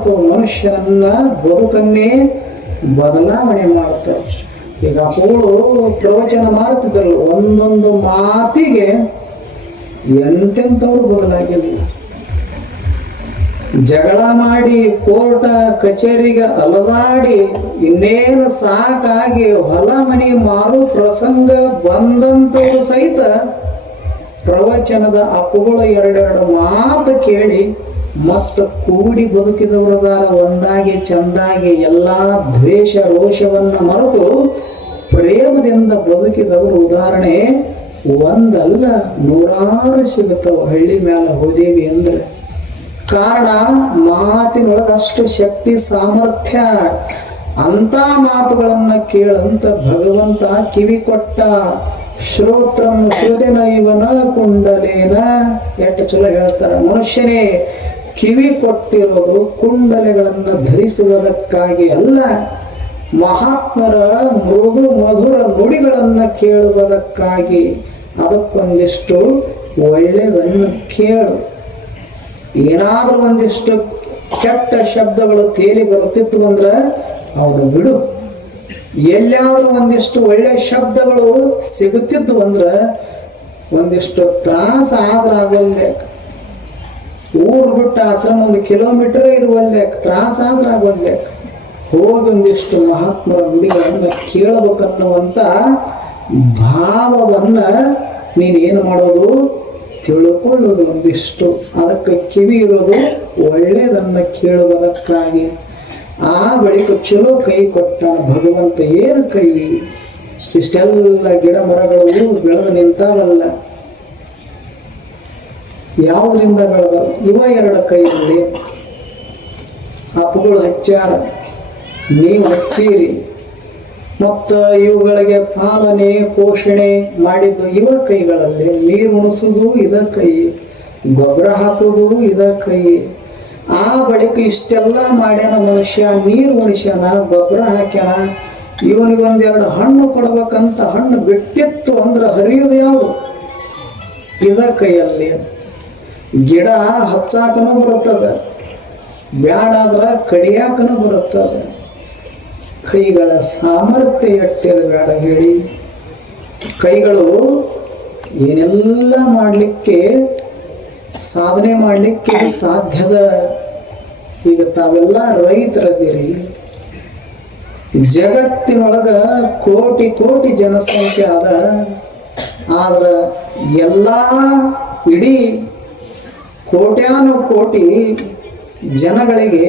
ಮಾಡ್ತಾವ ಮನುಷ್ಯನನ್ನ ಬದುಕನ್ನೇ ಬದಲಾವಣೆ ಮಾಡ್ತಾವ ಈಗ ಅಪ್ಪಗಳು ಪ್ರವಚನ ಮಾಡುತ್ತಿದ್ದರು ಒಂದೊಂದು ಮಾತಿಗೆ ಎಂತೆಂಥವ್ರು ಬದಲಾಗಿಲ್ಲ. ಜಗಳ ಮಾಡಿ ಕೋರ್ಟ ಕಚೇರಿಗೆ ಅಲದಾಡಿ ಇನ್ನೇನು ಸಾಕಾಗಿ ಹೊಲ ಮನೆ ಮಾರು ಪ್ರಸಂಗ ಬಂದಂಥವ್ರು ಸಹಿತ ಪ್ರವಚನದ ಅಪ್ಪುಗಳು ಎರಡೆರಡು ಮಾತು ಕೇಳಿ ಮತ್ತ ಕೂಡಿ ಬದುಕಿದವರದಾರ ಒಂದಾಗಿ ಚಂದಾಗಿ ಎಲ್ಲ ದ್ವೇಷ ರೋಷವನ್ನ ಮರೆತು ಪ್ರೇಮದಿಂದ ಬದುಕಿದವರು ಉದಾಹರಣೆ ಒಂದಲ್ಲ, ನೂರಾರು ಸಿಗುತ್ತವ ಹಳ್ಳಿ ಮೇಲೆ ಹೋದೇವಿ ಅಂದ್ರೆ. ಕಾರಣ ಮಾತಿನೊಳಗೆ ಅಷ್ಟು ಶಕ್ತಿ, ಸಾಮರ್ಥ್ಯ ಅಂತ ಮಾತುಗಳನ್ನ ಕೇಳಂತ ಭಗವಂತ ಕಿವಿ ಕೊಟ್ಟ ಶ್ರೋತ್ರಂ ಇವನ ಕುಂಡಲೇನ. ಎಷ್ಟು ಚಲೋ ಹೇಳ್ತಾರ ಮನುಷ್ಯನೇ ಕಿವಿ ಕೊಟ್ಟಿರೋದು ಕುಂಡಲೆಗಳನ್ನ ಧರಿಸುವುದಕ್ಕಾಗಿ ಅಲ್ಲ. ಮಹಾತ್ಮರ ಮೃದು ಮಧುರ ನುಡಿಗಳನ್ನ ಕೇಳುವುದಕ್ಕಾಗಿ ಅದಕ್ಕೊಂದಿಷ್ಟು ಒಳ್ಳೆಯದನ್ನು ಕೇಳು. ಏನಾದರೂ ಒಂದಿಷ್ಟು ಕೆಟ್ಟ ಶಬ್ದಗಳು ತೇಲಿ ಬರುತ್ತಿತ್ತು ಅಂದ್ರೆ ಅವನು ಬಿಡು. ಎಲ್ಲಾದರೂ ಒಂದಿಷ್ಟು ಒಳ್ಳೆ ಶಬ್ದಗಳು ಸಿಗುತ್ತಿದ್ದು ಅಂದ್ರೆ ಒಂದಿಷ್ಟು ತ್ರಾಸ ಆದ್ರೆ ಊರು ಬಿಟ್ಟ ಆಶ್ರಮ ಒಂದು ಕಿಲೋಮೀಟರ್ ಇರುವಲ್ಲೆ ತ್ರಾಸ ಆದ್ರ ಆಗೋಲ್ದೆ ಹೋಗಿ ಒಂದಿಷ್ಟು ಮಹಾತ್ಮರ ನುಡಿಗಳನ್ನ ಕೇಳಬೇಕನ್ನುವಂತ ಭಾವವನ್ನ ನೀನೇನು ಮಾಡೋದು? ತಿಳ್ಕೊಳ್ಳೋದು ಒಂದಿಷ್ಟು. ಅದಕ್ಕೆ ಕಿವಿ ಇರೋದು ಒಳ್ಳೆಯದನ್ನ ಕೇಳುವುದಕ್ಕಾಗಿ. ಆ ಬಳಿಕ ಚಲೋ ಕೈ ಕೊಟ್ಟ ಭಗವಂತ ಏನು ಕೈ? ಇಷ್ಟೆಲ್ಲ ಗಿಡ ಮರಗಳು ಬೆಳೆದು ನಿಂತಾವಲ್ಲ. ಯಾವುದರಿಂದ ಬೆಳೆದ ಇವ ಎರಡು ಕೈಯಲ್ಲಿ ಅಪ್ಪುಗಳು ಹಚ್ಚಾರ. ನೀವು ಹಚ್ಚೀರಿ. ಮತ್ತು ಇವುಗಳಿಗೆ ಪಾಲನೆ, ಪೋಷಣೆ ಮಾಡಿದ್ದು ಇವ ಕೈಗಳಲ್ಲಿ ನೀರು ಉಣಿಸೋದು ಇದ ಕೈ ಗೊಬ್ಬರ ಹಾಕೋದು ಇದ ಕೈ. ಆ ಬಳಿಕ ಇಷ್ಟೆಲ್ಲ ಮಾಡ್ಯಾನ ಮನುಷ್ಯ, ನೀರು ಉಣಿಸ್ಯಾನ, ಗೊಬ್ಬರ ಹಾಕ್ಯಾನ, ಇವನಿಗೆ ಒಂದೆರಡು ಹಣ್ಣು ಕೊಡಬೇಕಂತ ಹಣ್ಣು ಬಿಟ್ಟಿತ್ತು ಅಂದ್ರೆ ಹರಿಯೋದು ಯಾವುದು? ಇದ ಕೈಯಲ್ಲಿ. ಗಿಡ ಹಚ್ಚಾಕನೂ ಬರುತ್ತದ, ಬ್ಯಾಡಾದ್ರ ಕಡಿಯಾಕನೂ ಬರುತ್ತದ. ಕೈಗಳ ಸಾಮರ್ಥ್ಯ ಎಟ್ಟಿರಬೇಡ ಹೇಳಿ. ಕೈಗಳು ಏನೆಲ್ಲ ಮಾಡಲಿಕ್ಕೆ, ಸಾಧನೆ ಮಾಡಲಿಕ್ಕೆ ಸಾಧ್ಯದ? ಈಗ ತಾವೆಲ್ಲ ರೈತರದಿರಿ. ಜಗತ್ತಿನೊಳಗ ಕೋಟಿ ಕೋಟಿ ಜನಸಂಖ್ಯೆ ಆದ ಆದ್ರ ಎಲ್ಲ ಇಡೀ ಕೋಟ್ಯಾನು ಕೋಟಿ ಜನಗಳಿಗೆ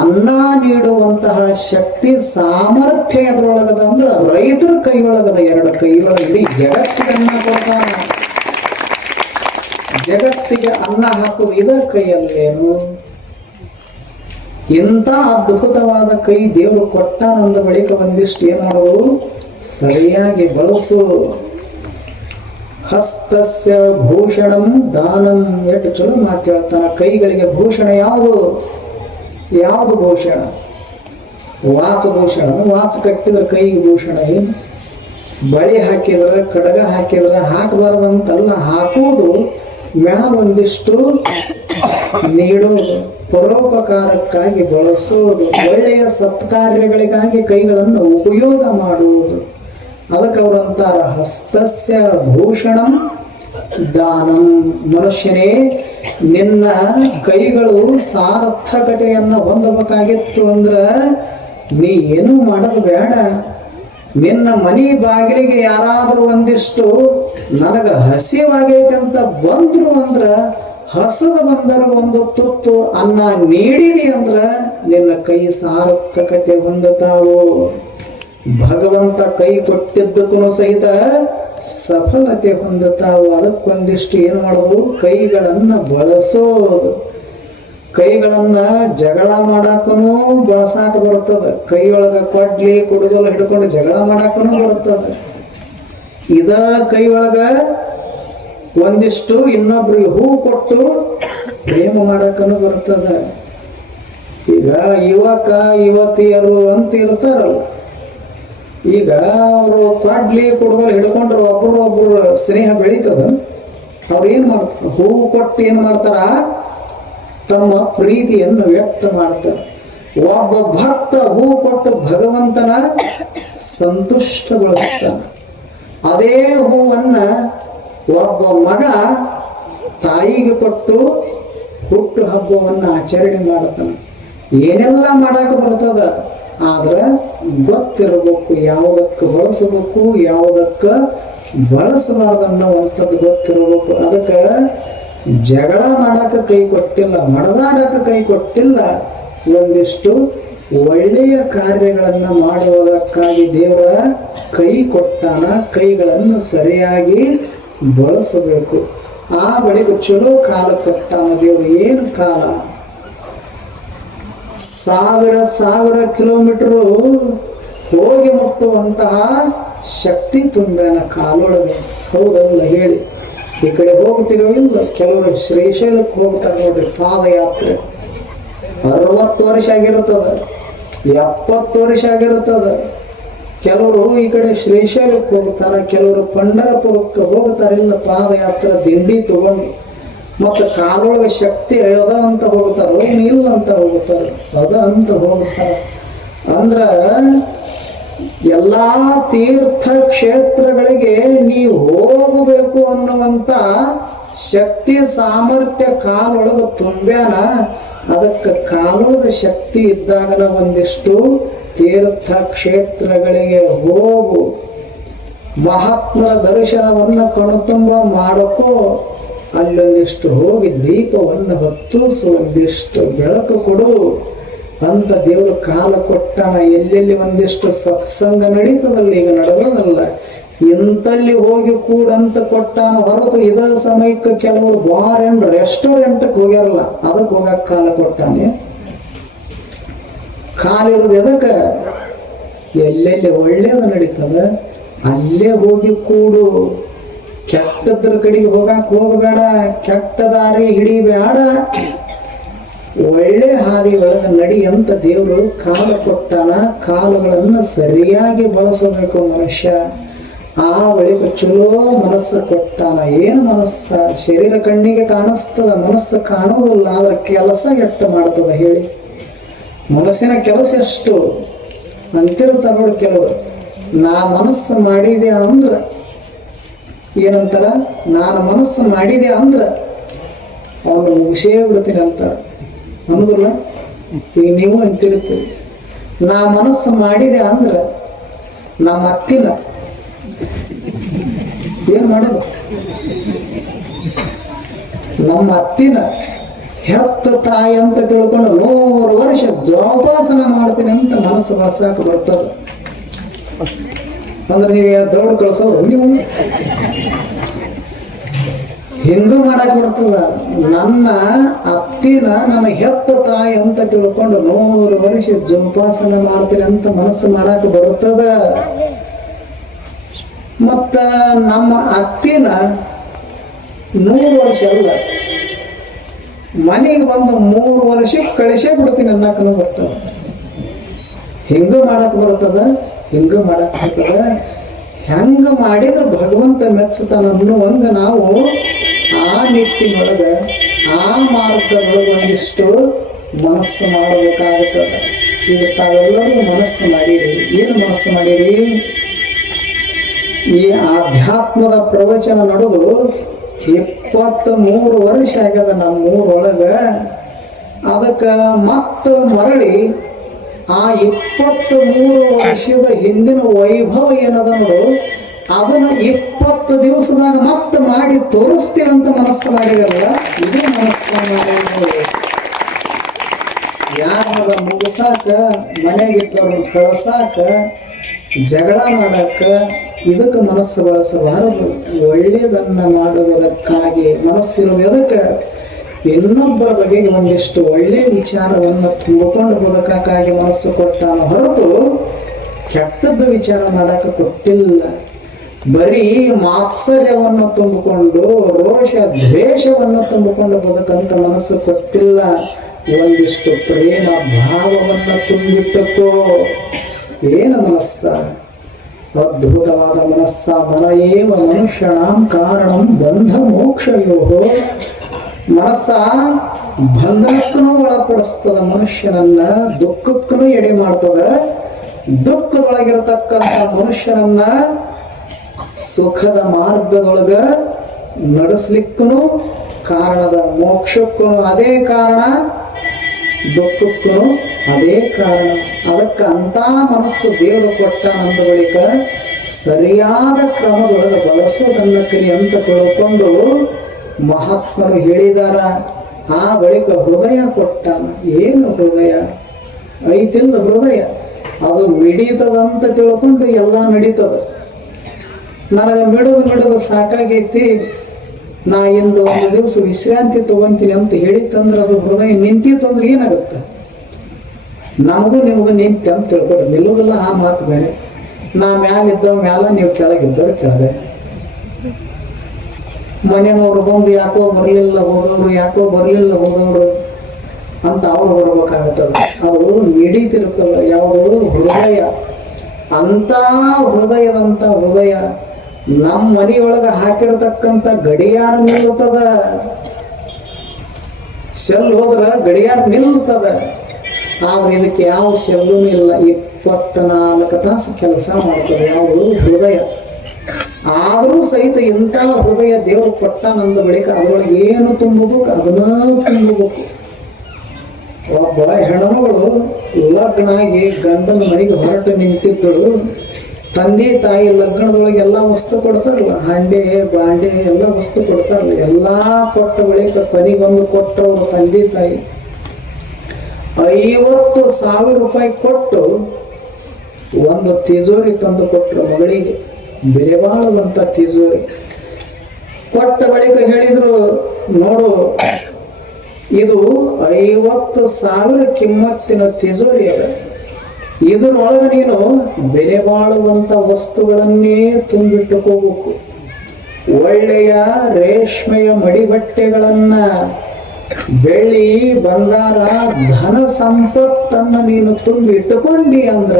ಅನ್ನ ನೀಡುವಂತಹ ಶಕ್ತಿ ಸಾಮರ್ಥ್ಯ ಅದರೊಳಗದ ಅಂದ್ರೆ ರೈತರ ಕೈಯೊಳಗದ ಎರಡು ಕೈಯೊಳಗ ಇಡೀ ಜಗತ್ತಿಗೆ ಅನ್ನ ಕೊಡ್ತಾನ. ಜಗತ್ತಿಗೆ ಅನ್ನ ಹಾಕುವ ಇದ ಕೈಯಲ್ಲೇನು? ಎಂತ ಅದ್ಭುತವಾದ ಕೈ ದೇವರು ಕೊಟ್ಟ ನಂದು ಬಳಿಕ ಬಂದಿಷ್ಟು ಏನಾದ್ರು ಸರಿಯಾಗಿ ಬಳಸು. ಹಸ್ತಸ್ಯ ಭೂಷಣಂ ದಾನಂ ಎಷ್ಟು ಚಲೋ ಮಾತು ಕೈಗಳಿಗೆ ಭೂಷಣ ಯಾವುದು? ಯಾವುದು ಭೂಷಣ? ವಾಚ ಭೂಷಣ. ವಾಚ ಕಟ್ಟಿದ್ರೆ ಕೈಗೆ ಭೂಷಣ ಏನು? ಬಳಿ ಹಾಕಿದ್ರೆ, ಕಡಗ ಹಾಕಿದ್ರೆ ಹಾಕಬಾರ್ದಂತಲ್ಲ ಹಾಕುವುದು ಮ್ಯಾಲ ಒಂದಿಷ್ಟು ನೀಡುವುದು ಪರೋಪಕಾರಕ್ಕಾಗಿ ಬಳಸೋದು. ಒಳ್ಳೆಯ ಸತ್ಕಾರ್ಯಗಳಿಗಾಗಿ ಕೈಗಳನ್ನು ಉಪಯೋಗ ಮಾಡುವುದು. ಅದಕ್ಕೆ ಅವರು ಅಂತಾರ ಹಸ್ತಸ್ಯ ಭೂಷಣ ದಾನಂ ಮನುಷ್ಯನೇ ನಿನ್ನ ಕೈಗಳು ಸಾರ್ಥಕತೆಯನ್ನು ಹೊಂದಬೇಕಾಗಿತ್ತು ಅಂದ್ರೆ ನೀ ಏನು ಮಾಡೋದು ಬೇಡ. ನಿನ್ನ ಮನಿ ಬಾಗಿಲಿಗೆ ಯಾರಾದರೂ ಒಂದಿಷ್ಟು ನನಗೆ ಅಂತ ಬಂದ್ರು ಅಂದ್ರ ಹಸದ ಬಂದರು ಒಂದು ತುತ್ತು ಅನ್ನ ನೀಡಿದಿ ಅಂದ್ರೆ ನಿನ್ನ ಕೈ ಸಾರ್ಥಕತೆ ಹೊಂದುತ್ತಾವು ಭಗವಂತ ಕೈ ಕೊಟ್ಟಿದ್ದಕ್ಕೂ ಸಹಿತ ಸಫಲತೆ ಹೊಂದುತ್ತಾವು ಅದಕ್ಕೊಂದಿಷ್ಟು ಏನು ಮಾಡೋದು ಕೈಗಳನ್ನ ಬಳಸೋದು. ಕೈಗಳನ್ನ ಜಗಳ ಮಾಡಾಕನು ಬಳಸಾಕ ಬರುತ್ತದ. ಕೈಯೊಳಗ ಕೊಡ್ಲಿ, ಕುಡುಗಲು ಹಿಡ್ಕೊಂಡು ಜಗಳ ಮಾಡಾಕನು ಬರುತ್ತದ. ಇದ ಕೈಯೊಳಗ ಒಂದಿಷ್ಟು ಇನ್ನೊಬ್ರಿಗೆ ಹೂ ಕೊಟ್ಟು ಪ್ರೇಮ ಮಾಡಾಕನು ಬರ್ತದ ಈಗ ಯುವಕ, ಯುವತಿಯರು ಅಂತ ಇರ್ತಾರಲ್ಲ ಈಗ ಅವರು ಕಾಡ್ಲಿ ಕುಡುಗಲು ಹಿಡ್ಕೊಂಡ್ರು, ಒಬ್ರು ಒಬ್ಬರು ಸ್ನೇಹ ಬೆಳೀತದ. ಅವ್ರು ಏನ್ ಮಾಡ್ತಾರೆ ಹೂ ಕೊಟ್ಟು ಏನು ಮಾಡ್ತಾರ? ತಮ್ಮ ಪ್ರೀತಿಯನ್ನು ವ್ಯಕ್ತ ಮಾಡ್ತಾರೆ. ಒಬ್ಬ ಭಕ್ತ ಹೂ ಕೊಟ್ಟು ಭಗವಂತನ ಸಂತುಷ್ಟಗೊಳಿಸ್ತಾನೆ. ಅದೇ ಹೂವನ್ನ ಒಬ್ಬ ಮಗ ತಾಯಿಗೆ ಕೊಟ್ಟು ಹುಟ್ಟು ಹಬ್ಬವನ್ನು ಆಚರಣೆ ಮಾಡ್ತಾನೆ ಏನೆಲ್ಲ ಮಾಡಕ್ಕೆ ಬರ್ತದ? ಆದ್ರೆ ಗೊತ್ತಿರಬೇಕು ಯಾವುದಕ್ಕೆ ಬಳಸಬೇಕು, ಯಾವುದಕ್ಕೆ ಬಳಸಬಾರ್ದು ಅನ್ನೋವಂಥದ್ದು ಗೊತ್ತಿರಬೇಕು. ಅದಕ್ಕೆ ಜಗಳ ಮಾಡಾಕ ಕೈ ಕೊಟ್ಟಿಲ್ಲ ಮಡದಾಡಕ ಕೈ ಕೊಟ್ಟಿಲ್ಲ. ಒಂದಿಷ್ಟು ಒಳ್ಳೆಯ ಕಾರ್ಯಗಳನ್ನು ಮಾಡುವುದಕ್ಕಾಗಿ ದೇವರ ಕೈ ಕೊಟ್ಟಾನ, ಕೈಗಳನ್ನು ಸರಿಯಾಗಿ ಬಳಸಬೇಕು. ಆ ಬಳಿಕ ಚಲೋ ಕಾಲ ಕೊಟ್ಟಾನ ದೇವರು, ಏನು ಕಾಲ? ಸಾವಿರ ಸಾವಿರ ಕಿಲೋಮೀಟರ್ ಹೋಗಿ ಮುಟ್ಟುವಂತಹ ಶಕ್ತಿ ತುಂಬ್ಯಾನ ಕಾಲೊಳಗೆ. ಹೌದಲ್ಲ ಹೇಳಿ. ಈ ಕಡೆ ಹೋಗ್ತಿರೋ ಇಲ್ಲ ಕೆಲವರು ಶ್ರೀಶೈಲಕ್ಕೆ ಹೋಗ್ತಾರೆ ನೋಡ್ರಿ, ಪಾದಯಾತ್ರೆ. ಅರವತ್ತು ವರ್ಷ ಆಗಿರುತ್ತದ. ಎಪ್ಪತ್ತು ವರ್ಷ ಆಗಿರುತ್ತದ. ಕೆಲವರು ಈ ಕಡೆ ಶ್ರೀಶೈಲಕ್ಕೆ ಹೋಗ್ತಾರೆ, ಕೆಲವರು ಪಂಡರಪುರಕ್ಕೆ ಹೋಗ್ತಾರೆ. ಇಲ್ಲ ಪಾದಯಾತ್ರೆ, ದಿಂಡಿ ತಗೊಂಡು. ಮತ್ತು ಕಾಲೊಳಗೆ ಶಕ್ತಿ ಅದ ಅಂತ ಹೋಗ್ತಾರೋ ಇಲ್ಲ ಅಂತ ಹೋಗ್ತಾರೆ ಅದ ಅಂತ ಹೋಗ್ತಾರೆ ಅಂದ್ರ ಎಲ್ಲಾ ತೀರ್ಥ ಕ್ಷೇತ್ರಗಳಿಗೆ ನೀವು ಹೋಗಬೇಕು ಅನ್ನುವಂತ ಶಕ್ತಿ ಸಾಮರ್ಥ್ಯ ಕಾಲೊಳಗೆ ತುಂಬ್ಯಾನ, ಅದಕ್ಕೆ ಕಾಲೊಳಗೆ ಶಕ್ತಿ ಇದ್ದಾಗನ ಒಂದಿಷ್ಟು ತೀರ್ಥ ಕ್ಷೇತ್ರಗಳಿಗೆ ಹೋಗು. ಮಹಾತ್ಮರ ದರ್ಶನವನ್ನು ಕಣ್ತುಂಬ ಮಾಡಕ್ಕೋ ಅಲ್ಲೊಂದಿಷ್ಟು ಹೋಗಿ ದೀಪವನ್ನು ಹೊತ್ತು ಒಂದಿಷ್ಟು ಬೆಳಕು ಕೊಡು. ಅಂತ ದೇವರು ಕಾಲ ಕೊಟ್ಟಾನ. ಎಲ್ಲೆಲ್ಲಿ ಒಂದಿಷ್ಟು ಸತ್ಸಂಗ ನಡೀತದಲ್ಲ ಈಗ ನಡೆದದಲ್ಲ. ಇಂತಲ್ಲಿ ಹೋಗಿ ಕೂಡಂತ ಕೊಟ್ಟಾನ ಹೊರತು ಇದ ಸಮಯಕ್ಕೆ ಕೆಲವರು ಬಾರ್ ಅಂಡ್ ರೆಸ್ಟೋರೆಂಟ್ಗೆ ಹೋಗ್ಯಾರಲ್ಲ, ಅದಕ್ಕೆ ಹೋಗಕ್ಕೆ ಕಾಲ ಕೊಟ್ಟಾನೆ. ಕಾಲಿರೋದು ಎದಕ್ಕೆ? ಎಲ್ಲೆಲ್ಲಿ ಒಳ್ಳೇದು ನಡೀತದ, ಅಲ್ಲೇ ಹೋಗಿ ಕೂಡು. ಕೆಟ್ಟದ್ರ ಕಡೆಗೆ ಹೋಗಕ್ ಹೋಗಬೇಡ, ಕೆಟ್ಟ ದಾರಿ ಹಿಡಿಬೇಡ. ಒಳ್ಳೆ ಹಾದಿ ಒಳಗೆ ನಡಿ ಅಂತ ದೇವರು ಕಾಲ ಕೊಟ್ಟಾನ, ಕಾಲುಗಳನ್ನು ಸರಿಯಾಗಿ ಬಳಸಬೇಕು ಮನುಷ್ಯ. ಆ ಬಳಿಕ ಚಲೋ ಮನಸ್ಸು ಕೊಟ್ಟಾನ. ಏನು ಮನಸ್ಸ? ಶರೀರ ಕಣ್ಣಿಗೆ ಕಾಣಿಸ್ತದ, ಮನಸ್ಸು ಕಾಣೋದಿಲ್ಲ, ಆದ್ರೆ ಕೆಲಸ ಎಷ್ಟು ಮಾಡ್ತದ ಹೇಳಿ. ಮನಸ್ಸಿನ ಕೆಲಸ ಎಷ್ಟು? ಅಂತಿರ್ತಾರ ನೋಡಿ ಕೆಲವರು. ನಾ ಮನಸ್ಸು ಮಾಡಿದೆ ಅಂದ್ರೆ ಏನಂತಾರ? ನಾನು ಮನಸ್ಸು ಮಾಡಿದೆ ಅಂದ್ರೆ ಅವನು ವಿಷಯ ಬಿಡ್ತೀನಿ ಅಂತಾರೆ. ಅನ್ನೋದಿಲ್ಲ ಈಗ ನೀವು ಅಂತಿರ್ತೀರಿ ನಾ ಮನಸ್ಸು ಮಾಡಿದೆ ಅಂದ್ರೆ ನಮ್ಮ ಅತ್ತಿನ ಏನ್ ಮಾಡೋದು? ನಮ್ಮ ಅತ್ತಿನ ಹೆತ್ತ ತಾಯಿ ಅಂತ ತಿಳ್ಕೊಂಡು ನೂರು ವರ್ಷ ಜೋಪಾಸನ ಮಾಡ್ತೀನಿ ಅಂತ ಮನಸ್ಸು ಮನಸ್ಸಾಕ ಬರ್ತದ. ಅಂದ್ರೆ ನೀವು ದೌಡ್ ಕಳ್ಸೋರು? ನೀವು. ಹಿಂದೂ ಮಾಡಕ್ ಬಿಡ್ತದ ನನ್ನ ಅತ್ತಿನ ನನ್ನ ಹೆತ್ತ ತಾಯಿ ಅಂತ ತಿಳ್ಕೊಂಡು ನೂರು ವರ್ಷ ಜೋಪಾಸನ ಮಾಡ್ತೀನಿ ಅಂತ ಮನಸ್ಸು ಮಾಡಕ್ ಬರ್ತದ. ಮತ್ತ ನಮ್ಮ ಅತ್ತಿನ ನೂರು ವರ್ಷ ಅಲ್ಲ, ಮನೆಗೆ ಬಂದು ಮೂರು ವರ್ಷ ಕಳಿಸೇ ಬಿಡ್ತೀನಿ ಅನ್ನಕನು ಬರ್ತದ. ಹಿಂಗೂ ಮಾಡಕ್ ಬರ್ತದ, ಹಿಂಗೂ ಮಾಡಕ್ ಬರ್ತದ. ಹೆಂಗ ಮಾಡಿದ್ರೆ ಭಗವಂತ ಮೆಚ್ಚತಾನ ಅನ್ನುವಂಗ ನಾವು ಆ ನಿಟ್ಟಿನೊಳಗ ಆ ಮಾರ್ಗದೊಳಗೆ ಒಂದಿಷ್ಟು ಮನಸ್ಸು ಮಾಡಬೇಕಾಗುತ್ತದೆ. ಈಗ ತಾವೆಲ್ಲರೂ ಮನಸ್ಸು ಮಾಡಿರಿ. ಏನು ಮನಸ್ಸು ಮಾಡಿರಿ? ಈ ಆಧ್ಯಾತ್ಮದ ಪ್ರವಚನ ನಡೆದು ಇಪ್ಪತ್ತ ಮೂರು ವರ್ಷ ಆಗ್ಯದ ನಮ್ಮ ಊರೊಳಗೆ ಅದಕ್ಕೆ ಮತ್ತೆ ಮರಳಿ ಆ ಇಪ್ಪತ್ತ ಮೂರು ವರ್ಷದ ಹಿಂದಿನ ವೈಭವ ಏನದ ನೋಡು? ಅದನ್ನ ಇಪ್ಪತ್ತು ದಿವಸದಾಗ ಮತ್ತೆ ಮಾಡಿ ತೋರಿಸ್ತೀರಂತ ಮನಸ್ಸು ಮಾಡಿದಾರಲ್ಲ ಇದು ಮನಸ್ಸು ಯಾರ ಮುಗಿಸಾಕ, ಮನೆಗಿದ್ದವ್ರನ್ನ ಕಳ್ಸಾಕ, ಜಗಳ ಮಾಡಾಕ, ಇದಕ್ಕೆ ಮನಸ್ಸು ಬಳಸಬಾರದು. ಒಳ್ಳೆಯದನ್ನ ಮಾಡುವುದಕ್ಕಾಗಿ ಮನಸ್ಸಿರುವ ಎದಕ್ಕೆ? ಇನ್ನೊಬ್ಬರ ಬಗೆಗೆ ಒಂದಿಷ್ಟು ಒಳ್ಳೆಯ ವಿಚಾರವನ್ನು ತುಂಬಿಕೊಂಡು ಬದುಕಕ್ಕಾಗಿ ಮನಸ್ಸು ಕೊಟ್ಟಾನ ಹೊರತು ಕೆಟ್ಟದ್ದು ವಿಚಾರ ಮಾಡಕ್ಕೆ ಕೊಟ್ಟಿಲ್ಲ. ಬರೀ ಮಾತ್ಸರ್ಯವನ್ನು ತುಂಬಿಕೊಂಡು, ರೋಷ ದ್ವೇಷವನ್ನು ತುಂಬಿಕೊಂಡು ಬದುಕಂತ ಮನಸ್ಸು ಕೊಟ್ಟಿಲ್ಲ. ಒಂದಿಷ್ಟು ಪ್ರೇಮ ಭಾವವನ್ನು ತುಂಬಿಟ್ಟಕ್ಕೋ, ಏನು ಮನಸ್ಸ? ಅದ್ಭುತವಾದ ಮನಸ್ಸ, ಮನಯೇವ ಮನುಷ್ಯಣಾಂ ಕಾರಣಂ ಬಂಧ ಮೋಕ್ಷಯೋ ಮನಸ್ಸ ಬಂಧನಕ್ಕೂ ಒಳಪಡಿಸ್ತದ ಮನುಷ್ಯನನ್ನ, ದುಃಖಕ್ಕೂ ಎಡೆ ಮಾಡ್ತದ. ದುಃಖದೊಳಗಿರತಕ್ಕಂಥ ಮನುಷ್ಯನನ್ನ ಸುಖದ ಮಾರ್ಗದೊಳಗ ನಡೆಸ್ಲಿಕ್ಕೂ ಕಾರಣದ ಮೋಕ್ಷಕ್ಕೂ ಅದೇ ಕಾರಣ ದುಃಖಕ್ಕೂ ಅದೇ ಕಾರಣ. ಅದಕ್ಕೆ ಅಂತ ಮನಸ್ಸು ದೇವರು ಕೊಟ್ಟ ನಂದ ಬಳಿಕ ಸರಿಯಾದ ಕ್ರಮದೊಳಗೆ ಬಳಸೋದನ್ನ ಕಲಿ ಅಂತ ತಿಳ್ಕೊಂಡು ಮಹಾತ್ಮರು ಹೇಳಿದಾರ, ಆ ಬಳಿಕ ಹೃದಯ ಕೊಟ್ಟ ಏನು ಹೃದಯ? ಐತಿಲ್ಲ ಹೃದಯ. ಅದು ಮಿಡಿತದಂತ ತಿಳ್ಕೊಂಡು ಎಲ್ಲ ನಡೀತದ. ನನಗೆ ಮಿಡದು ಮಿಡದು ಸಾಕಾಗೈತಿ. ನಾ ಇಂದು ಒಂದು ದಿವಸ ವಿಶ್ರಾಂತಿ ತಗೊಂತೀನಿ ಅಂತ ಹೇಳಿತ್ತಂದ್ರೆ ಅದು ಹೃದಯ ನಿಂತಿತ್ತು ಅಂದ್ರೆ ಏನಾಗುತ್ತೆ? ನಮಗೂ ನಿಮ್ದು ನಿಂತೆ ಅಂತ ತಿಳ್ಕೊಡ್ರಿ ನಿಲ್ಲೋದಿಲ್ಲ, ಆ ಮಾತು ಬೇರೆ. ನಾ ಮ್ಯಾಲಿದ್ದವ ಮ್ಯಾಲ ನೀವು ಕೆಳಗಿದ್ದವ್ರು ಕೆಳಗೆ. ಮನೆಯವ್ರು ಬಂದು ಯಾಕೋ ಬರಲಿಲ್ಲ ಹೋದವರು, ಯಾಕೋ ಬರಲಿಲ್ಲ ಹೋದವರು ಅಂತ ಅವ್ರು ಬರ್ಬೇಕಾಗತ್ತದ. ಅದು ಮಿಡಿತಿರ್ತದ ಯಾವುದು ಹೃದಯ. ಅಂತ ಹೃದಯದಂತ ಹೃದಯ ನಮ್ಮ ಮನೆಯೊಳಗ ಹಾಕಿರ್ತಕ್ಕಂಥ ಗಡಿಯಾರ ನಿಲ್ಲುತ್ತದ. ಶೆಲ್ ಹೋದ್ರ ಗಡಿಯಾರ ನಿಲ್ಲುತ್ತದ. ಆದ್ರೆ ಇದಕ್ಕೆ ಯಾವ ಶೆಲ್ಲೂ ಇಲ್ಲ. ಇಪ್ಪತ್ನಾಲ್ಕು ತಾಸು ಕೆಲಸ ಮಾಡ್ತದೆ ಯಾವುದು ಹೃದಯ. ಆದರೂ ಸಹಿತ ಇಂಥ ಹೃದಯ ದೇವರು ಕೊಟ್ಟ ನಂದ ಬಳಿಕ ಅದರೊಳಗೆ ಏನು ತುಂಬಬೇಕು ಅದನ್ನ ತುಂಬಬೇಕು ಒಬ್ಬ ಹೆಣ್ಮಗಳು ಲಗ್ನಾಗಿ ಗಂಡನ ಮನೆಗೆ ಹೊರಟು ನಿಂತಿದ್ದಳು. ತಂದೆ, ತಾಯಿ ಲಗ್ನದೊಳಗೆ ಎಲ್ಲ ವಸ್ತು ಕೊಡ್ತಾರಲ್ಲ, ಹಂಡೆ, ಬಾಂಡೆ ಎಲ್ಲ ವಸ್ತು ಕೊಡ್ತಾರಲ್ಲ, ಎಲ್ಲ ಕೊಟ್ಟ ಬಳಿಕ ಕೊನೆಗೊಂದು ಕೊಟ್ಟವರು ತಂದೆ, ತಾಯಿ. ಐವತ್ತು ಸಾವಿರ ರೂಪಾಯಿ ಕೊಟ್ಟು ಒಂದು ತಿಜೋರಿ ತಂದು ಕೊಟ್ಟರು ಮಗಳಿಗೆ. ಬೆಲೆ ತಿಜೋರಿ. ಕೊಟ್ಟ ಬಳಿಕ ಹೇಳಿದ್ರು, ನೋಡು, ಇದು ಐವತ್ತು ಸಾವಿರ ಕಿಮ್ಮತ್ತಿನ ತಿಜೋರಿ ಅದ. ಇದರೊಳಗೆ ನೀನು ಬೆಲೆ ಬಾಳುವಂತ ವಸ್ತುಗಳನ್ನೇ ತುಂಬಿಟ್ಟುಕೋಬೇಕು ಒಳ್ಳೆಯ ರೇಷ್ಮೆಯ ಮಡಿಬಟ್ಟೆಗಳನ್ನ ಬೆಳ್ಳಿ, ಬಂಗಾರ, ಧನ ಸಂಪತ್ತನ್ನ ನೀನು ತುಂಬಿ ಇಟ್ಟುಕೊಂಡಿ ಅಂದ್ರ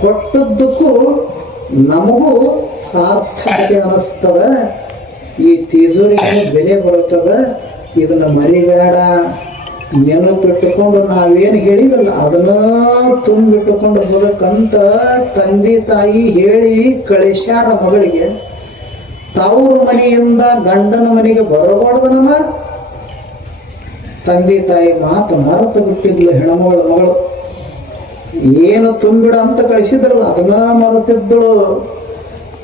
ಕೊಟ್ಟದ್ದಕ್ಕೂ ನಮಗೂ ಸಾರ್ಥಕತೆ ಅನಿಸ್ತದ. ಈ ತಿಜೋರಿಗೆ ಬೆಲೆ ಬರ್ತದ ಇದನ್ನ ಮರಿಬೇಡ. ನೆನಪಿಟ್ಟುಕೊಂಡು ನಾವೇನು ಹೇಳಿವಲ್ಲ, ಅದನ್ನ ತುಂಬಿಟ್ಟುಕೊಂಡು ಹೋಗಕ್ಕಂತ ತಂದೆ ತಾಯಿ ಹೇಳಿ ಕಳಿಸ್ಯಾರ ಮಗಳಿಗೆ, ತವ್ರ ಮನೆಯಿಂದ ಗಂಡನ ಮನೆಗೆ ಬರಬಾರ್ದನ ತಂದೆ ತಾಯಿ ಮಾತು ಮರೆತು ಬಿಟ್ಟಿದ್ಲು ಹೆಣಮಗಳ ಮಗಳು. ಏನು ತುಂಬಿಡ ಅಂತ ಕಳಿಸಿದ್ರಲ್ಲ, ಅದನ್ನ ಮರೆತಿದ್ದಳು.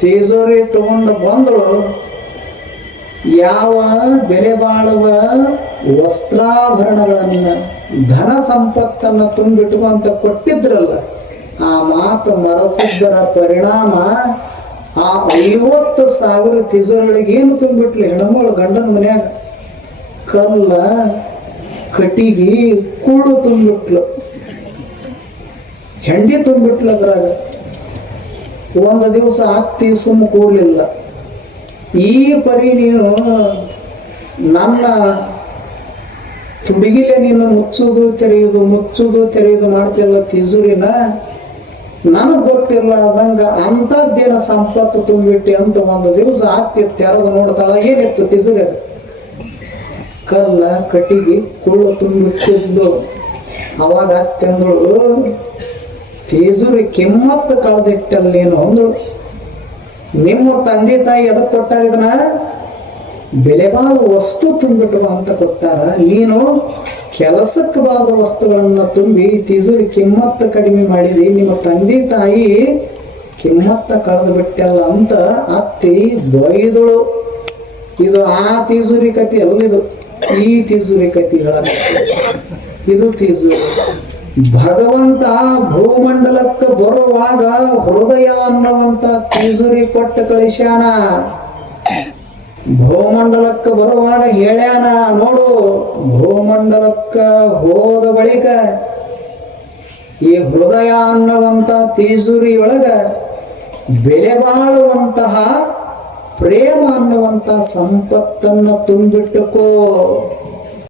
ತೇಜೋರಿ ತಗೊಂಡು ಬಂದಳು. ಯಾವ ಬೆಲೆ ಬಾಳುವ ವಸ್ತ್ರಾಭರಣಗಳನ್ನ ಧನ ಸಂಪತ್ತನ್ನ ತುಂಬಿಟ್ಟು ಅಂತ ಕೊಟ್ಟಿದ್ರಲ್ಲ, ಆ ಮಾತು ಮರೆತಿದ್ದರ ಪರಿಣಾಮ ಆ ಐವತ್ತು ಸಾವಿರ ತಿಜೋರಿಗಳಿಗೆ ಏನು ತುಂಬಿಟ್ಲು ಹೆಣ್ಮಗಳು ಗಂಡನ ಮನ್ಯಾಗ? ಕಲ್ಲ ಕಟಿಗಿ ಕೂಳು ತುಂಬಿಟ್ಲು. ಹೆಂಡಿ ತುಂಬಿಟ್ಲು ಅದ್ರಾಗ. ಒಂದು ದಿವಸ ಅತ್ತಿ ಸುಮ್ಮ ಕೂಡ್ಲಿಲ್ಲ ಈ ಪರಿ ನೀನು ನನ್ನ ತುಡಿಗಿಲೆ ನೀನು ಮುಚ್ಚುದು, ತೆರೆಯೋದು ಮುಚ್ಚುದು, ತೆರೆಯೋದು ಮಾಡ್ತಿಲ್ಲ ತಿಜುರಿನ ನನಗೆ ಗೊತ್ತಿಲ್ಲ ಅದಂಗ ಅಂಥದ್ದೇನ ಸಂಪತ್ತು ತುಂಬಿಟ್ಟಿ ಅಂತ ಒಂದು ದಿವಸ ಆಗ್ತಿ ತೆರೆದು ನೋಡ್ತಾಳ. ಏನಿತ್ತು ತಿಜುರಿ ಕಲ್ಲ, ಕಟ್ಟಿಗೆ ಕುಳ್ಳು ತುಂಬಿಟ್ಟಿದ್ಲು ಅವಾಗ ಅತ್ತೆಂದಳು ತೇಜುರಿ ಕಿಮ್ಮತ್ತು ಕಳೆದಿಟ್ಟಲ್ಲಿ ಏನು ಅಂದಳು. ನಿಮ್ಮ ತಂದೆ ತಾಯಿ ಎದಕ್ಕೆ ಇದನ್ನ? ಬೆಲೆ ವಸ್ತು ತುಂಬಿಟ್ಟು ಅಂತ ಕೊಟ್ಟಾರ, ನೀನು ಕೆಲಸಕ್ಕೆ ಬಾರದ ವಸ್ತುಗಳನ್ನು ತುಂಬಿ ತಿಜುರಿ ಕಿಮ್ಮತ್ತ ಕಡಿಮೆ ಮಾಡಿದಿ, ನಿಮ್ಮ ತಂದೆ ತಾಯಿ ಕಿಮ್ಮತ್ತ ಕಳೆದು ಬಿಟ್ಟಲ್ಲ ಅಂತ ಅತ್ತಿ ಬೈದಳು. ಇದು ಆ ತಿಜುರಿ ಕತಿ ಅಲ್ಲಿದು ಈ ತಿಜುರಿ ಕತಿ ಇದು ತಿಜುರಿ. ಭಗವಂತ ಭೂಮಂಡಲಕ್ಕೆ ಬರುವಾಗ ಹೃದಯ ಅನ್ನುವಂತ ತಿಜುರಿ ಕೊಟ್ಟು ಕಳಿಸ್ಯಾನ. ಭೂಮಂಡಲಕ್ಕೆ ಬರುವಾಗ ಹೇಳ್ಯಾನ ನೋಡು, ಭೂಮಂಡಲಕ್ಕ ಹೋದ ಬಳಿಕ ಈ ಹೃದಯ ಅನ್ನುವಂತ ತೀಸುರಿಯೊಳಗ ಬೆಲೆ ಬಾಳುವಂತಹ ಪ್ರೇಮ ಅನ್ನುವಂತ ಸಂಪತ್ತನ್ನು ತುಂಬಿಟ್ಟುಕೋ.